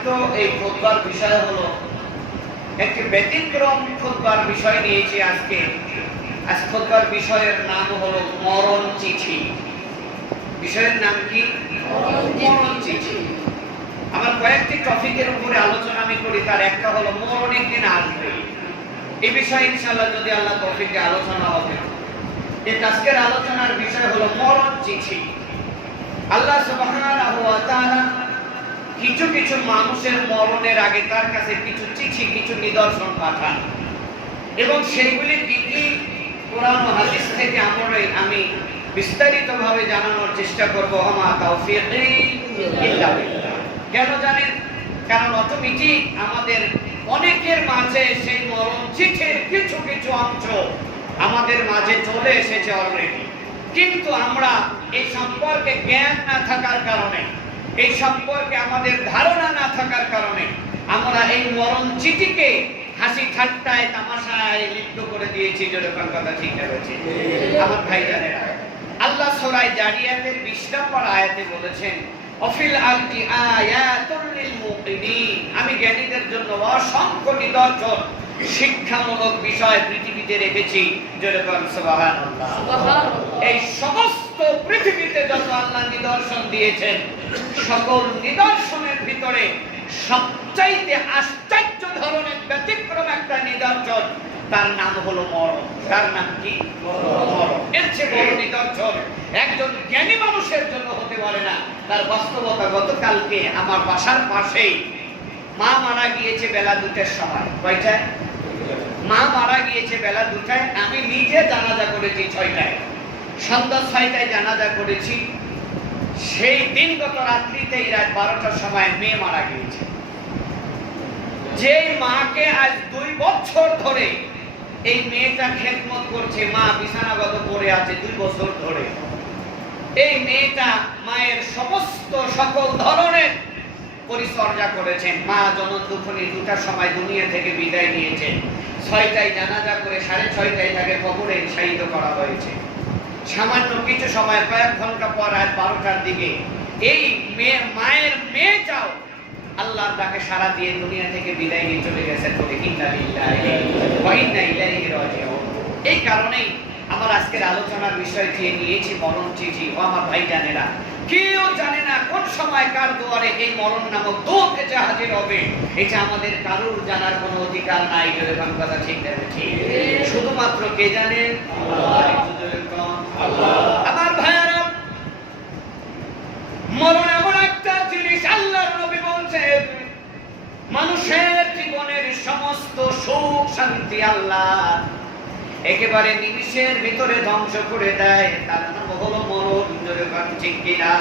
আলোচিত এই খুতবার বিষয় হলো একটি ব্যতিক্রম খুতবার বিষয় নিয়েছি আজকে। আজ খুতবার বিষয়ের নাম হলো মরণ চিঠি। বিষয়ের নাম কি? মরণ চিঠি। আমার কয়েকটি টপিকের উপরে আলোচনা আমি করি, তার একটা হলো মরণ একদিন আসবে। এই বিষয়ে ইনশাআল্লাহ যদি আল্লাহ তৌফিকে আলোচনা হবে। এই আজকের আলোচনার বিষয় হলো মরণ চিঠি। আল্লাহ সুবহানাহু ওয়া তাআলা কিছু কিছু মানুষের মরণের আগে তার কাছে কিছু চিঠি, কিছু নিদর্শন পাঠান, এবং সেইগুলি কি কি কোরআন ও হাদিস থেকে আমি বিস্তারিতভাবে জানানোর চেষ্টা করব। আমা তাওফীকি ইল্লা বিল্লাহ। কেন জানেন? কারণ অটোমেটিক আমাদের অনেকের মাঝে সেই মরণ চিঠির কিছু কিছু অংশ আমাদের মাঝে চলে এসেছে অলরেডি, কিন্তু আমরা এই সম্পর্কে জ্ঞান না থাকার কারণে, এই সম্পর্কে আমাদের ধারণা না থাকার কারণে আমরা এই মরণ চিঠিকে হাসি ঠাট্টায় তামাশায় লিপ্ত করে দিয়েছি। যেরকম কথা ঠিক রয়েছে আমার ভাই জানেরা, আল্লাহ সূরা জারিয়াতের 20 নম্বর আয়াতে বলেছেন, অফিল আরদি আয়াতুল লিল মুকিনিন, আমি জ্ঞানীদের জন্য অসংখ্য নিদর্শন, শিক্ষামূলক বিষয় পৃথিবীতে রেখেছি। যেরকম সুবহানাল্লাহ। এই সমস্ত পৃথিবীতে যত আল্লাহ নিদর্শন দিয়েছেন, সকল নিদর্শনের ভিতরে সবচাইতে আশ্চর্য ধরনের ব্যতিক্রম একটা নিদর্শন, তার নাম হলো মরণ। তার নাম কি? মরণ। এর চেয়ে বড় নিদর্শন একজন জ্ঞানী মানুষের জন্য হতে পারে না। তার বাস্তবতা, গতকালকে আমার বাসার পাশেই মা মারা গিয়েছে বেলা 2টার সময়। কয়টায়? মা মারা গিয়েছে বেলা 2টায়। আমি নিজে জানাজা করেছি 6টায়, সন্ধ্যা 6টায় জানাজা করেছি। সেই দিন গত রাত্রিতেই রাত 12টার সময় মেয়ে মারা গিয়েছে। যেই মাকে আজ 2 বছর ধরে এই মেয়েটা খেদমত করছে, মা বিছানাগত পড়ে আছে 2 বছর ধরে। এই মেয়েটা মায়ের সমস্ত সকল ধরনের পরিচর্যা করেছেন। মা জনন দুঃখনী 2টার সময় দুনিয়া থেকে বিদায় নিয়েছেন। 6টায় জানাজা করে 6:30টায় তাকে কবরে শায়িত করা হয়েছে। সামান্য কিছু সময়, কয়েক ঘন্টা পর রাত 12টার দিকে এই মায়ের মেয়েটাও আল্লাহর ডাকে সাড়া দিয়ে দুনিয়া থেকে বিদায় নিয়ে চলে গেছেন। বলে ইন্না লিল্লাহি ওয়া ইন্না ইলাইহি রাজিউন। এই কারণেই আমার আজকের আলোচনার বিষয় দিয়ে নিয়েছি মরণ চিঠি। ও আমার ভাই জানেরা, কেউ জানে না কোন সময় কার দুয়ারে এই মরণ নামক দূত এসে হাজির হবে। এটা আমাদের কারোর জানার কোনো অধিকার নাই। যেরকম কথা ঠিক দেখেছি, শুধুমাত্র কে জানেন? আল্লাহ। আমার ভাইয়ারা, মরণ এমন একটা জিনিস, আল্লাহর নবী বলছেন, মানুষের জীবনের সমস্ত সুখ শান্তি আল্লাহ একেবারে নিমিষের ভিতরে ধ্বংস করে দেয়। তার নাম হলো মরণ। যেরকম ঠিক কিনা?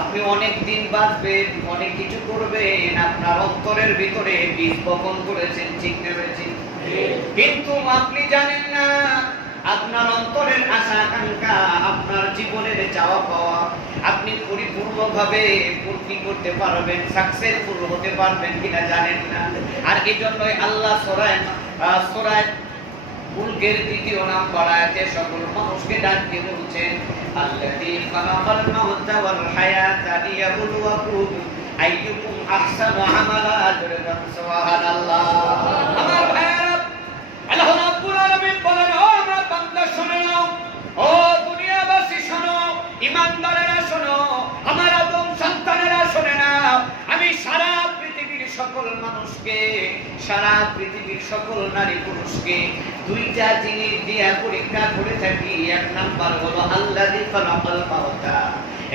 আপনি অনেক দিন বাঁচবেন, অনেক কিছু করবেন, আপনার অন্তরের ভিতরে বীজ বপন করেছেন, ঠিক নেবেছেন, কিন্তু আপনি জানেন না আপনার অন্তরের আশা আকাঙ্ক্ষা, আপনার জীবনের চাওয়া পাওয়া আপনি পরিপূর্ণভাবে পূর্তি করতে পারবেন, সাকসেসফুল হতে পারবেন কিনা জানেন না। আর এই জন্যই আল্লাহ সূরা মুলকের 2 নম্বর আয়াতে সকল মানুষকে ডাক দিয়ে বলছেন, আল্লাযী খালাকাল মাউতা ওয়াল হায়াতা লিয়াবলুয়াকুম আইয়ুকুম আহসানু আমালা। সুবহানাল্লাহ। আমার ভাইরা, আল্লাহ রাব্বুল আলামিন বলেন, ও আমার বান্দা শুনে নাও, ও দুনিয়াবাসী শোনো, ঈমানদারেরা শোনো, আমার আদম সন্তানেরা শুনে নাও, আমি সারা পৃথিবীর সকল মানুষকে, সারা পৃথিবীর সকল নারী পুরুষকে 2টা জিনিস দিয়ে পরীক্ষা করে থাকি। 1 নাম্বার হলো আল্লাযী খালাকাল মাউতা।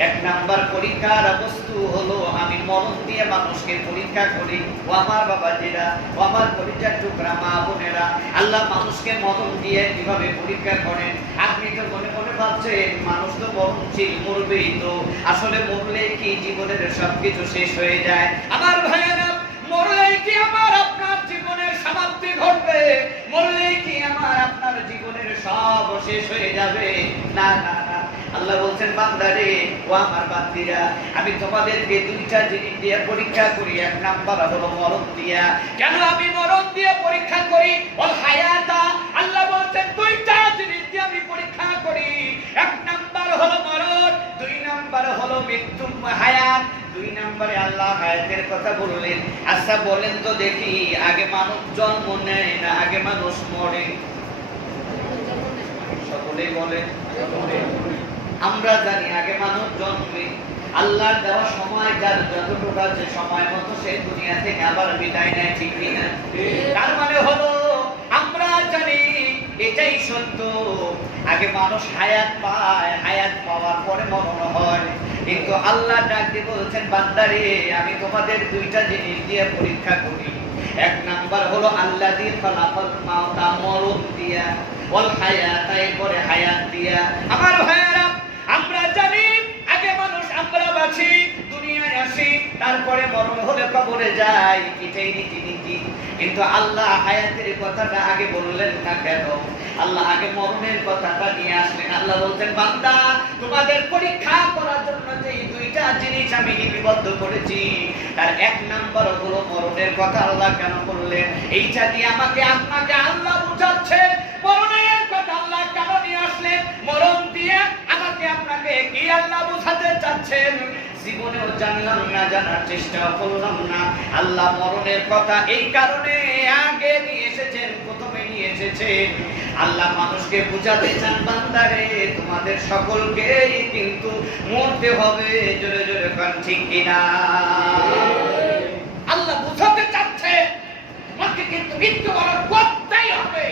1 নাম্বার পরীক্ষার বস্তু হলো আমি মরণ দিয়ে মানুষকে পরীক্ষা করি। ও আমার বাবাজিরা, ও আমার পরিচার টুকরা মা বোনেরা, আল্লাহ মানুষকে মরণ দিয়ে কিভাবে পরীক্ষা করেন। আপনি তো মনে মনে ভাবছেন মানুষ তো মরণশীল, মরবেই তো। আসলে মরলে কি জীবনের সবকিছু শেষ হয়ে যায়? আমার ভাইয়েরা, মরলেই কি আমার আপনার জীবনের সমাপ্তি ঘটবে? মরলেই কি আমার আপনার জীবনের সব শেষ হয়ে যাবে? না না না। আল্লাহ বলছেন, বান্দারে, ও আমার বান্দিরা, আমি তোমাদেরকে 2টা জিনিস দিয়ে পরীক্ষা করি। 1 নাম্বার হলো মরণ দিয়া। কেন আমি মরণ দিয়ে পরীক্ষা করি? ওয়াল হায়াতা, আল্লাহ বলছেন 2টা জিনিস দিয়ে আমি পরীক্ষা করি। 1 নাম্বার হলো মরণ, 2 নাম্বার হলো মৃত্যু। হায়াত দুই নম্বরে আল্লাহ হায়াতের কথা বললেন। আচ্ছা বলেন তো দেখি, আগে মানুষ জন্ম নেয় না আগে মানুষ মরে? সকলেই বলেন। আমরা জানি আগে মানুষ জন্মে, আল্লাহর দেওয়া সময় যার যতটুকু আছে সময় মতো সে দুনিয়া থেকে আবার বিদায় নেয়, ঠিক না? তার মানে হলো আমরা জানি এটাই সত্য, আগে মানুষ হায়াত পায়, হায়াত পাওয়ার পরে মরণ হয়। কিন্তু আল্লাহ ডাক দিয়ে বলছেন, বান্দারে আমি তোমাদের দুইটা জিনিস দিয়ে পরীক্ষা করি। এক নাম্বার হলো আল্লাযী খালাকাল মাউতা, মরণ দিয়া, ওয়াল হায়াতা, এরপরে হায়াত দিয়া। আমার ভাইয়েরা, আমরা জানি আগে মানুষ আমরা বাঁচি, দুনিয়ায় আসি, তারপরে মরণ হলে কবরে যাই, এটাই রীতিনীতি। কিন্তু আল্লাহ হায়াতের কথাটা আগে বললেন না কেন? আল্লাহ আগে মরণের কথাটা নিয়ে আসলেন। আল্লাহ বলতেন, বান্দা তোমাদের পরীক্ষা করার জন্য যে দুইটা জিনিস আমি লিপিবদ্ধ করেছি, তার এক নাম্বার হলো মরণের কথা। আল্লাহ কেন বললেন? এইটা দিয়ে আমাকে আপনাকে আল্লাহ বুঝাচ্ছে মরণের কথা আল্লাহ কেন নিয়ে আসলেন। মরণ দিয়ে আমাকে আপনাকে কি আল্লাহ বুঝাতে চাচ্ছেন জীবনেও জানলাম না, জানার চেষ্টাও করলাম না। আল্লাহ মরণের কথা এই কারণে আগে নিয়ে এসেছেন, প্রথমে নিয়ে এসেছেন। আল্লাহ মানুষকে বুঝাতে চান, বান্দারে তোমাদের সকলকেই কিন্তু মরতে হবে। জোরে জোরে কান ঠিক কিনা? আল্লাহ বুঝাতে চাচ্ছে তোমাকে কিন্তু মৃত্যুবরণ করতেই হবে।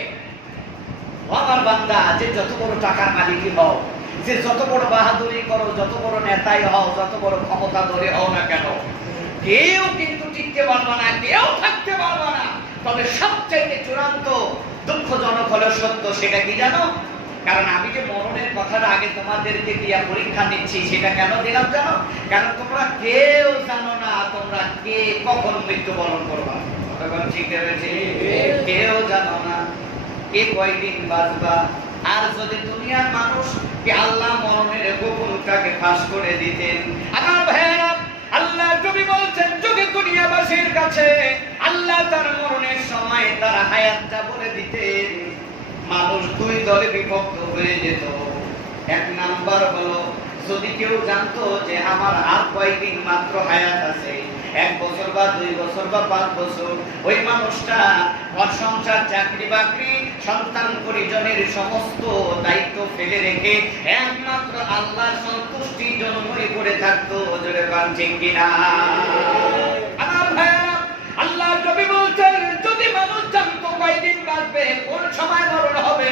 আমার বান্দা, যে যত বড় টাকার মালিকই হও, যে যত বড় বাহাদুরি করো, যত বড় নেতাই হও, যত বড় ক্ষমতা ধরে হও না কেন, কেউ কিন্তু টিকতে পারবে না, কেউ থাকতে পারবে না। তবে সবচাইতে চূড়ান্ত দুঃখজনক হলো সত্য, সেটা কি জানো? কারণ আমি যে মরণের কথাটা আগে তোমাদেরকে দিয়া পরীক্ষা নিচ্ছি, সেটা কেন দিলাম জানো? কারণ তোমরা কেউ জানো না তোমরা কে কখন মৃত্যুবরণ করবা। তখন ঠিক হয়েছে, কেউ জানো না কে কয়দিন বাঁচবা। আর যদি দুনিয়ার মানুষ কে আল্লাহ মরণের গোপনটাকে ফাঁস করে দিতেন, আমার ভাইয়েরা, আল্লাহ নবী বলছেন যদি দুনিয়াবাসীর কাছে আল্লাহ তার মরণের সময় তার হায়াতটা বলে দিতেন, মানুষ দুই দলে বিভক্ত হয়ে যেত। এক নাম্বার হলো যদি কেউ জানতো যে আমার আর কয়েকদিন মাত্র হায়াত আছে, 1 বছর বা 2 বছর বা 5 বছর, ওই মানুষটা ঘর সংসার, চাকরি বাকরি, সন্তান পরিজনের সমস্ত দায়িত্ব ফেলে রেখে একমাত্র আল্লাহর সন্তুষ্টির জন্যই করে থাকতো। জোরে কান ঠিক কিনা? আমার ভাইয়া, আল্লাহ নবী বলছেন যদি মানুষ জানতো কয়দিন বাঁচবে, কোন সময় মরণ হবে,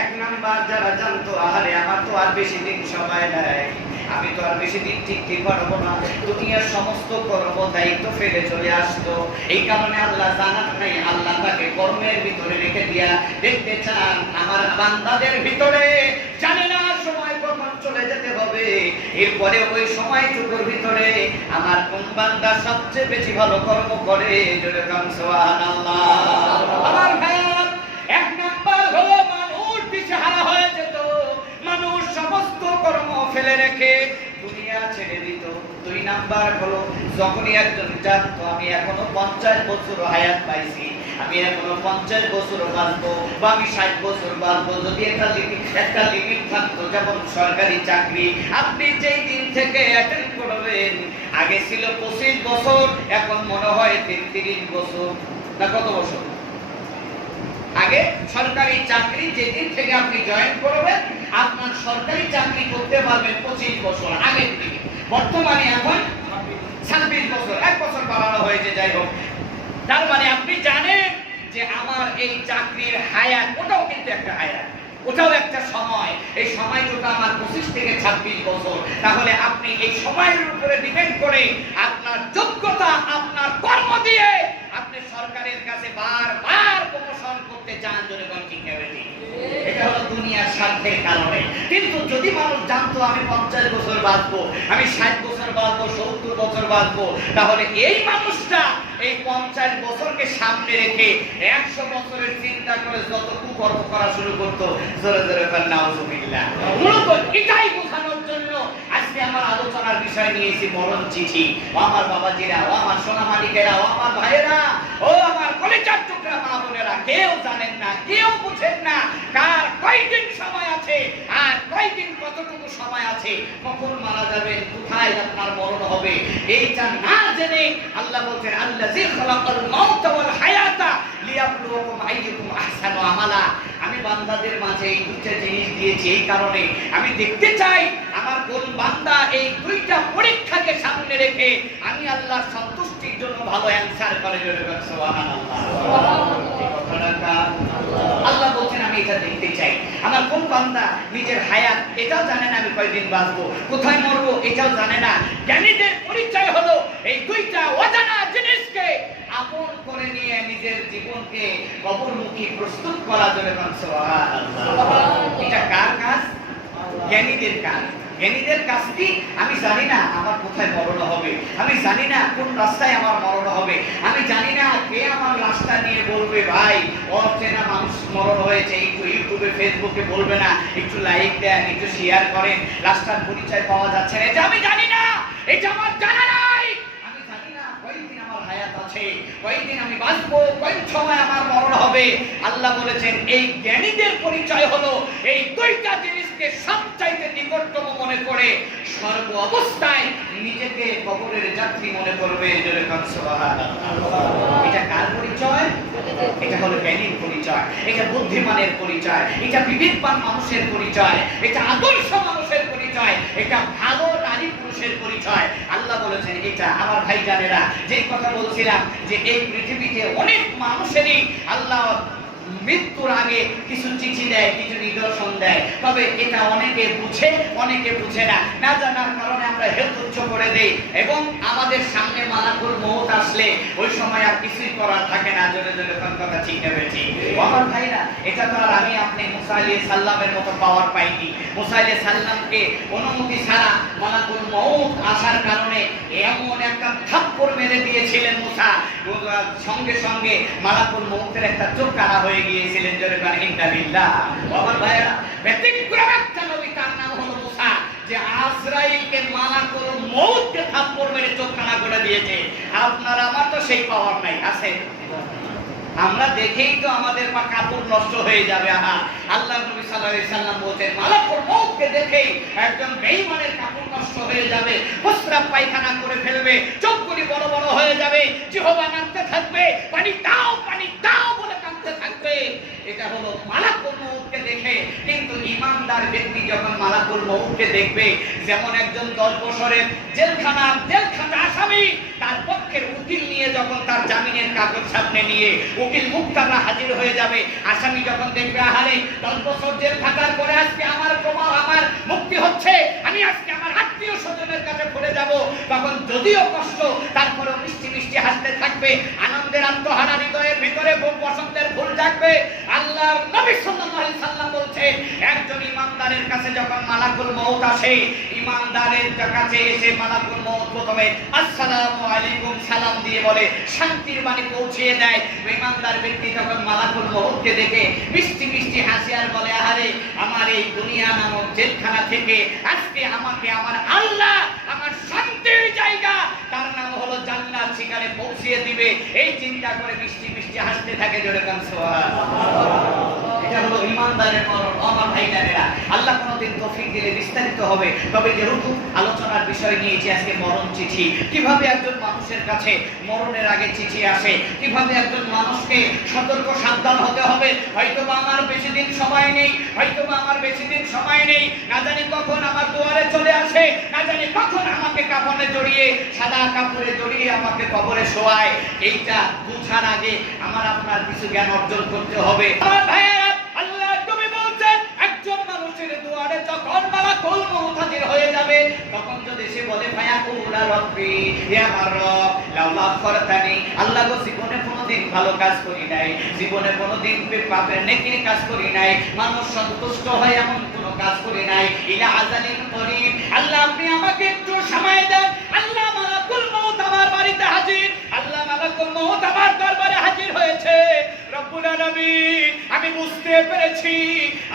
এক নাম্বার যারা জানতো আহারে আমার তো আর বেশি দিন সময় নাই, আমি তো আর বেশি দিন টিকতে পারবো না, দুনিয়ার সমস্ত কর্ম দায়িত্ব ফেলে চলে আসতো। এই কারণে আল্লাহ জানান নাই, আল্লাহ তাকে কর্মের ভিতরে রেখে দিয়া দেখতে চান আমার বান্দাদের ভিতরে জানে না সময় কখন চলে যেতে হবে, এরপরে ওই সময়টুকুর ভিতরে আমার কোন বান্দা সবচেয়ে বেশি ভালো কর্ম করে। জোরে কান সুবহানাল্লাহ। আমার ভাইয়া, এক নাম্বার হলো মানুষ দিশেহারা হয়ে যেত, মানুষ সমস্ত কর্ম ফেলে রেখে দুনিয়া ছেড়ে দিত। 2 নাম্বার হলো যখনই একজন জানতো আমি এখনো 50 বছর হায়াত পাইছি, আমি এখনো 50 বছর বাঁচবো বা আমি 60 বছর বাঁচবো, যদি একটা লিমিট থাকতো, যেমন সরকারি চাকরি আপনি যেই দিন থেকে অ্যাটেন্ড করবেন, আগে ছিল 25 বছর, এখন মনে হয় 33 বছর না কত বছর। আগে সরকারি চাকরি যেদিন থেকে আপনি জয়েন করবেন আপনার সরকারি চাকরি করতে পারবেন 25 বছর আগের থেকে, বর্তমানে এখন 26 বছর, 1 বছর বাড়ানো হয়েছে। যাই হোক, তার মানে আপনি জানেন যে আমার এই চাকরির হায়াত, ওটাও কিন্তু একটা হায়াত, ওটাও একটা সময়, এই সময়টা আমার 25 থেকে 26 বছর। তাহলে আপনি এই সময়ের উপরে ডিপেন্ড করে আপনার যোগ্যতা, আপনার কর্ম দিয়ে আপনি সরকারের কাছে বারবার প্রমোশন করতে চান। জোরে বলেন ঠিক না বেঠিক? এটা হলো দুনিয়ার স্বার্থের কারণে। কিন্তু যদি মানুষ জানতো আমি 50 বছর বাঁচবো, আমি 60 বছর বাঁচবো, 70 বছর বাঁচবো, তাহলে এই মানুষটা এই 50 বছরকে সামনে রেখে 100 বছরের চিন্তা করে যত কুকর্ম করা শুরু করতো। জোরে জোরে বলেন নাউজুবিল্লাহ। মূলত এটাই বোঝানোর জন্য আজকে আমার আলোচনার বিষয় নিয়েছি মরণ চিঠি। ও আমার বাবাজিরা, ও আমার সোনা মালিকেরা, ও আমার ভাইয়েরা, ও আমার কলেজার টুকরা মা বোনেরা, কেউ জানেন না, কেউ বুঝেন না কার কয়দিন সময় আছে আর কয়দিন কতটুকু সময় আছে, কখন মারা যাবেন, কোথায় আপনার মরণ হবে, এইটা না জেনে আল্লাহ বলছেন আল্লাযী খালাকাল মাউতা ওয়াল হায়াতা লিয়াবলুয়াকুম আইয়ুকুম আহসানু আমালা। আমি বান্দাদের মাঝে এই দুইটা জিনিস দিয়েছি এই কারণে আমি দেখতে চাই আমার কোন বান্দা এই দুইটা পরীক্ষাকে সামনে রেখে আমি আল্লাহর সন্তুষ্টির জন্য ভালো অ্যানসার করে। সুবহানাল্লাহ, আল্লাহ বলছেন আমি এটা দেখতে চাই আমার কোন বান্দা নিজের হায়াত এটাও জানে না, আমি কয়দিন বাঁচবো, কোথায় মরবো এটাও জানে না। জ্ঞানীদের পরিচয় হলো এই দুইটা অজানা জিনিসকে আপন করে নিয়ে নিজের জীবনকে কবরমুখী প্রস্তুত করার জন্য। এটা কার কাজ? জ্ঞানীদের কাজ। জ্ঞানীদের কাজ কি? আমি জানি না আমার কোথায় মরণ হবে, আমি জানি না কোন রাস্তায় আমার মরণ হবে, আমি জানি না কে আমার রাস্তা নিয়ে বলবে ভাই অচেনা মানুষ মরণ হয়েছে, একটু ইউটিউবে ফেসবুকে বলবে না, একটু লাইক দেন, একটু শেয়ার করেন, রাস্তার পরিচয় পাওয়া যাচ্ছে না, এটা আমি জানি না, এটা আমার জানা নাই। আমি জানি না কয়দিন আমার হায়াত আছে, কয়দিন আমি বাঁচবো, কোন সময় আমার মরণ হবে। আল্লাহ বলেছেন এই জ্ঞানীদের পরিচয় হলো এই দুইটা জিনিসকে সবচাইতে নিকটতম মনে করে সর্ব অবস্থায় নিজেকে কবরের যাত্রী মনে করবে। এটা কার পরিচয়? এটা হলো জ্ঞানীর পরিচয়, এটা বুদ্ধিমানের পরিচয়, এটা বিবেকবান মানুষের পরিচয়, এটা আদর্শ মানুষের পরিচয়, এটা ভালো নারী পুরুষের পরিচয়। আল্লাহ বলেছেন এটা। আমার ভাই জানেরা, যেই কথা বলছিলাম যে এই পৃথিবীতে অনেক মানুষেরই আল্লাহ মৃত্যুর আগে কিছু চিঠি দেয়, কিছু নিদর্শন দেয়, তবে এটা অনেকে বুঝে অনেকে বুঝে না, না জানার কারণে আমরা হেলতুচ্ছ করে দেই এবং আমাদের সামনে মালাকুল মউত আসলে ওই সময় আর কিছুই করার থাকে না। জোরে জোরে কথা ঠিক নেবে ঠিক। আমার ভাইরা, এটা তো আর আমি আপনি মুসা আলাইহিস সালামের মতো পাওয়ার পাইনি। মুসা আলাইহিস সালামকে অনুমতি ছাড়া মালাকুল মউত আসার কারণে এমন একটা থাপ্পড় মেরে দিয়েছিলেন মুসা, সঙ্গে সঙ্গে মালাকুল মউতের একটা চোখ কানা হয়ে গিয়েছিলেন। জোরে বলেন ইন্নালিল্লাহ। আমার ভাইরা, ব্যতিক্রম একটা নবী, তার নাম হলো মুসা, যে আজরাইলকে মালাকুল মউতকে থাপ্পড় মেরে চোখ কানা করে দিয়েছে। আপনার আমার তো সেই পাওয়ার নাই, আছে? আমরা দেখেই তো আমাদের পা কাপড় নষ্ট হয়ে যাবে। আল্লাহ নবী সাল্লাল্লাহু আলাইহি সাল্লাম বলেন মালাকুল মউতকে দেখেই একজন বেঈমানের কাপড় নষ্ট হয়ে যাবে, প্রস্রাব পায়খানা করে ফেলবে, চোখগুলি বড় বড় হয়ে যাবে, জিহ্বা নাড়তে থাকবে, পানি দাও বলে কাঁদতে থাকবে। এটা হলো মালাকুল মউতকে দেখে। কিন্তু ঈমানদার ব্যক্তি যখন মালাকুল মউতকে দেখবে, যেমন একজন 10 বছরের জেলখানা আসামি তার পক্ষের উকিল নিয়ে যখন তার জামিনের কাগজ সামনে নিয়ে উকিল মুক্তাররা হাজির হয়ে যাবে, আসামি যখন দেখবে আহারে 10 বছর জেল থাকার পরে আজকে আমার মুক্তি হচ্ছে, আমি আজকে আমার আত্মীয় স্বজনের কাছে পড়ে যাব, তখন যদিও কষ্ট তারপরে মিষ্টি মিষ্টি হাসতে থাকবে, আনন্দের আত্মহারা হৃদয়ের ভিতরে বসন্তের ফুল জাগবে। আল্লাহর নবী সাল্লাল্লাহু আলাইহি সাল্লাম বলছেন একজন ঈমানদারের কাছে যখন মালাকুল মউত আসে, ঈমানদারের কাছে এসে মালাকুল মউত প্রথমে আসসালামু আলাইকুম সালাম দিয়ে বলে, শান্তির বাণী পৌঁছিয়ে দেয়। ঈমানদার ব্যক্তি যখন মালাকুল মউতকে দেখে মিষ্টি মিষ্টি হাসি আর বলে আহারে আমার এই দুনিয়া নামক জেলখানা থেকে আজকে আমাকে আমার আল্লাহ আমার শান্তির জায়গা তার নাম হলো জান্নাত সেখানে পৌঁছিয়ে দিবে, এই চিন্তা করে মিষ্টি মিষ্টি হাসতে থাকে। জোরে কান সুবহানাল্লাহ। এটা হলো ঈমানদারের মরণ। আমার ভাইজানেরা, আল্লাহ কোনদিন তৌফিক দিলে বিস্তারিত হবে, তবে যেহেতু আলোচনার বিষয় নিয়েছি আজকে মরণ চিঠি, কিভাবে একজন মানুষের কাছে মরণের আগে চিঠি আসে, কিভাবে একজন মানুষকে সতর্ক সাবধান হতে হবে। হয়তোবা আমার বেশি দিন সময় নেই, না জানি কখন আমার দুয়ারে চলে আসে, না জানি কখন আমাকে কাফনে জড়িয়ে সাদা কাপড়ে জড়িয়ে আমাকে কবরে শোয়ায়। এইটা বুঝার আগে আমার আপনার কিছু জ্ঞান অর্জন করতে হবে। আমার ভাইয়েরা, আল্লাহ তুমি বলছেন একজন মানুষের দুয়ারে যখন মালাকুল মউত হাজির হয়ে যাবে, তখন যদি সে বলে ফায়াকুলা রব্বি, ইয়া আমার রব লাউলা আখরতানি, আল্লাহ গো জীবনে কোনোদিন ভালো কাজ করি নাই, জীবনে কোনোদিন পাপের নেকির কাজ করি নাই, মানুষ সন্তুষ্ট হয় এমন কোনো কাজ করি নাই, ইলা আজালিন করিম, আল্লাহ আপনি আমাকে একটু সময় দেন। আল্লাহ মালাকুল মউত আমার বাড়িতে হাজির, আল্লাহ মালাকুল মউত আমার দরবারে হাজির হয়েছে। রব্বুল আলামিন, আমি আমি বুঝতে পেরেছি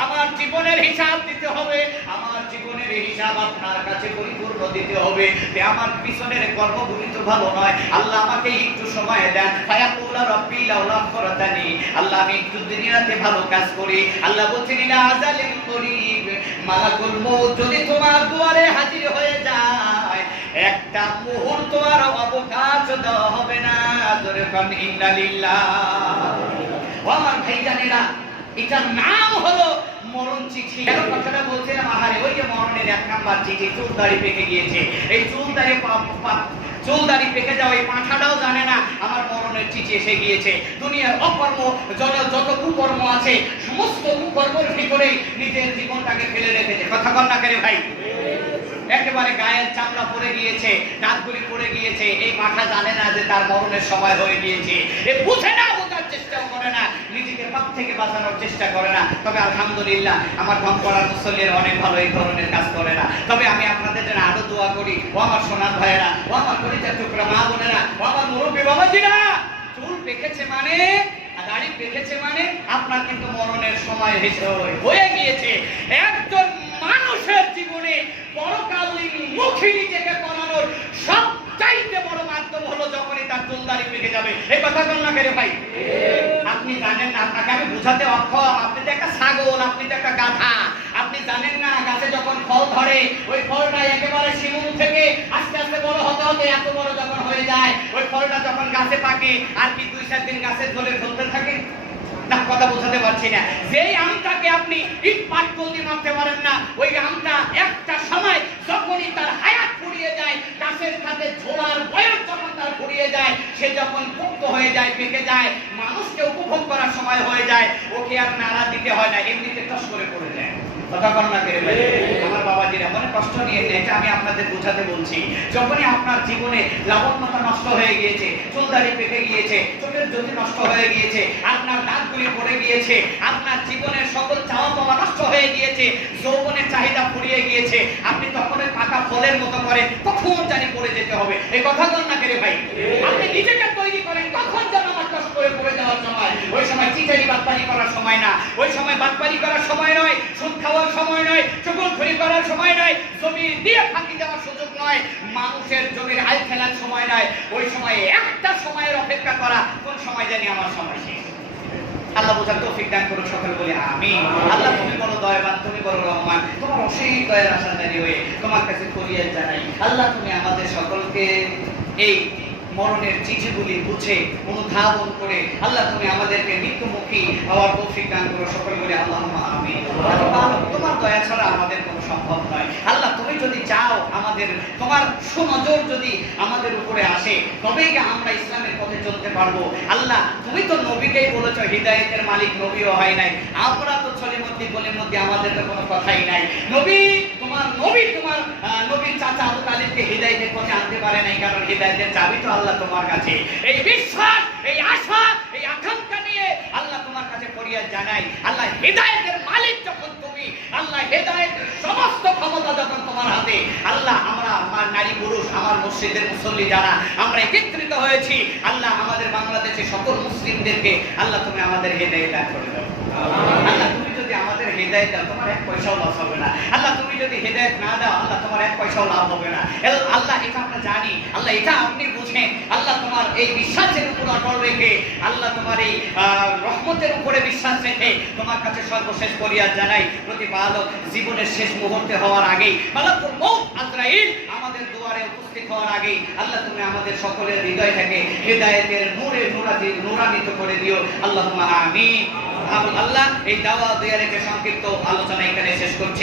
আমার জীবনের হিসাব দিতে হবে, আমার জীবনের হিসাব আপনার কাছে পরিপূর্ণ দিতে হবে। আমার পিছনের কর্মগুলি তো ভালো নয়, আল্লাহ আমাকে একটু সময় দেন। ফায়াকুল রাব্বি লাউলা ফরাতানি, আল্লাহ আমি একটু দুনিয়াতে ভালো কাজ করি। আল্লাহ বলছেন ইলা আজালিন করিব, মালাকুল মউত যদি তোমার দুয়ারে হাজির হয়ে যায়, একটা মুহূর্ত আর অবকাশ দেওয়া হবে না। জোরে বলেন ইন্নালিল্লাহ। ও আমার ভাইজানেরা, এটার নাম হলো মরণ চিঠি। কেন কথাটা বলছিলাম? আহারে, ওই যে মরণের 1 নাম্বার চিঠি, চুল দাড়ি পেকে গিয়েছে। এই চুল দাড়ি পেকে যাওয়া এই মাথাটাও জানে না আমার মরণের চিঠি এসে গিয়েছে। দুনিয়ার অকর্ম যত কুকর্ম আছে, সমস্ত কুকর্মের ভিতরে নিজের জীবনটাকে ফেলে রেখেছে। কথা কন না কেন ভাই? একেবারে গায়ের চামড়া পড়ে গিয়েছে, দাঁতগুলি পড়ে গিয়েছে। এই মাথা জানে না যে তার মরণের সময় হয়ে গিয়েছে। এ বুঝে না, বোঝার চেষ্টাও করে না, নিজেকে পাপ থেকে বাঁচানোর চেষ্টা করে না। তবে আলহামদুলিল্লাহ, আমার ধন করার মুসল্লিরা অনেক ভালো এই ধরনের কাজ করে না। তবে আমি আপনাদের জন্য আরো দোয়া করি, ও আমার সোনার ভাইয়েরা, ও আমার কলিজার টুকরা মা বোনেরা, ও আমার মুরব্বী বাবাজিরা, চুল পেকেছে মানে, দাড়ি পেকেছে মানে আপনার কিন্তু মরণের সময় হয়ে গিয়েছে। একজন মানুষের জীবনে পরকালমুখী নিজেকে করানোর সবচাইতে বড় মাধ্যম হলো যখনই তার চুল দাড়ি পেকে যাবে। এই কথা বল না কেন ভাই? আপনি জানেন না, আপনাকে আমি বোঝাতে অক্ষম। আপনি তো একটা ছাগল, আপনি তো একটা গাধা। আপনি জানেন না গাছে যখন ফল ধরে, ওই ফলটা একেবারে শিমুল থেকে আস্তে আস্তে বড় হতে হতে এত বড় যখন হয়ে যায়, ওই ফলটা যখন গাছে পাকে আর কি 2-4 দিন গাছের ঝোলে ঝুলতে থাকে না? কথা বোঝাতে পারছি না। যেই আমটাকে আপনি ইট পাটকল দিয়ে মারতে পারেন না, ওই আমটা একটা সময় যখনই তার হায়াত ফুরিয়ে যায়, গাছের সাথে ঝোলার বয়স যখন তার ফুরিয়ে যায়, সে যখন পুক্ত হয়ে যায়, পেকে যায়, মানুষকে উপভোগ করার সময় হয়ে যায়, ওকে আর নাড়া দিতে হয় না, এমনিতে টস করে পড়ে যায়। কথা বল না কেন ভাই? আমার বাবাজিরা মনে কষ্ট নিয়ে, এটা আমি আপনাদের বোঝাতে বলছি। যখনই আপনার জীবনে লাবণ্যতা নষ্ট হয়ে গিয়েছে, চুল দাড়ি পেকে গিয়েছে, চোখের জ্যোতি নষ্ট হয়ে গিয়েছে, আপনার দাঁতগুলি পড়ে গিয়েছে, আপনার জীবনের সকল চাওয়া পাওয়া নষ্ট হয়ে গিয়েছে, যৌবনের চাহিদা ফুরিয়ে গিয়েছে, আপনি তখন পাকা ফলের মতো করে কখন জানি পড়ে যেতে হবে। এই কথা বল না কেন ভাই? আপনি নিজেকে তৈরি করেন কখন যেন আমার কষ্ট করে পড়ে যাওয়ার সময়। ওই সময় চিটারি বাটপারি করার সময় না, ওই সময় বাটপারি করার সময় নয়, সুদ খাওয়ার সময় নয়, চুগলখড়ি করার সময় নয়, জমি দিয়ে ফাঁকি দেওয়ার সুযোগ নয়, মানুষের জমির আল খেলার সময় নয়। ওই সময় একটা সময়ের অপেক্ষা করা, কোন সময় জানি আমার সময় শেষ। আল্লাহ বোঝার তৌফিক দান করুন, সকলে বলি আমিন। আল্লাহ তুমি বড় দয়াবান, তুমি বড় রহমান, তোমার অসীম দয়ার আশাদারি হয়ে তোমার কাছে ফরিয়াদ জানাই। আল্লাহ তুমি আমাদের সকলকে এই মরণের চিঠিগুলি বুঝে অনুধাবন করে আল্লাহ তুমি আমাদেরকে মৃত্যুমুখী হওয়ার তৌফিক দান করো, সকলে বলি আল্লাহুম্মা আমিন। তোমার দয়া ছাড়া আমাদের কোনো সম্ভব নয়। আল্লাহ তুমি যদি চাও, আমাদের তোমার সুনজর যদি আমাদের উপরে আসে, তবেই আমরা ইসলামের পথে চলতে পারবো। আল্লাহ তুমি তো নবীকেই বলেছো হিদায়াতের মালিক, নবীও হয় নাই। আমরা তো ছলের মধ্যে গলির মধ্যে, আমাদের তো কোনো কথাই নাই। তোমার নবীর চাচা আবু তালিবকে হিদায়াতের পথে আনতে পারে নাই, কারণ হিদায়াতের চাবি তো আল্লাহ তোমার কাছে। এই বিশ্বাস, এই আশা, এই আকাঙ্ক্ষা নিয়ে আল্লাহ তোমার কাছে ফরিয়াদ জানাই। আল্লাহ হিদায়াতের মালিক যখন তুমি, আল্লাহ হিদায়াতের সমস্ত ক্ষমতা যখন তোমার হাতে, আল্লাহ আমরা আমার নারী পুরুষ, আমার মসজিদের মুসল্লি যারা আমরা একত্রিত হয়েছি, আল্লাহ আমাদের বাংলাদেশের সকল মুসলিমদেরকে আল্লাহ তুমি আমাদের হিদায়াত দান করে দাও। আল্লাহ তুমি যদি আমাদের হিদায়াত দাও, তোমার 1 পয়সাও লস হবে না। আল্লাহ তুমি যদি হিদায়াত না দাও, আল্লাহ তোমার 1 পয়সাও লাভ হবে না। আল্লাহ এটা আমরা জানি, আল্লাহ এটা আপনি বুঝেন। আল্লাহ তোমার এই বিশ্বাসের উপর অটল রেখে, আল্লাহ তোমার এই রহমতের উপরে বিশ্বাস রেখে তোমার কাছে সর্বশেষ ফরিয়াদ জানাই। প্রতিপালক জীবনের শেষ মুহূর্তে হওয়ার আগেই, মালাকুল মউত আজরাইল আমাদের দুয়ারে উপস্থিত হওয়ার আগেই আল্লাহ তুমি আমাদের সকলের হৃদয় থেকে হিদায়াতের নূরে নূরান্বিত করে দিও। আল্লাহুম্মা আমিন। আল্লাহ এই দাওয়া দিয়ে রেখে সংক্ষিপ্ত আলোচনা এখানে শেষ করছি।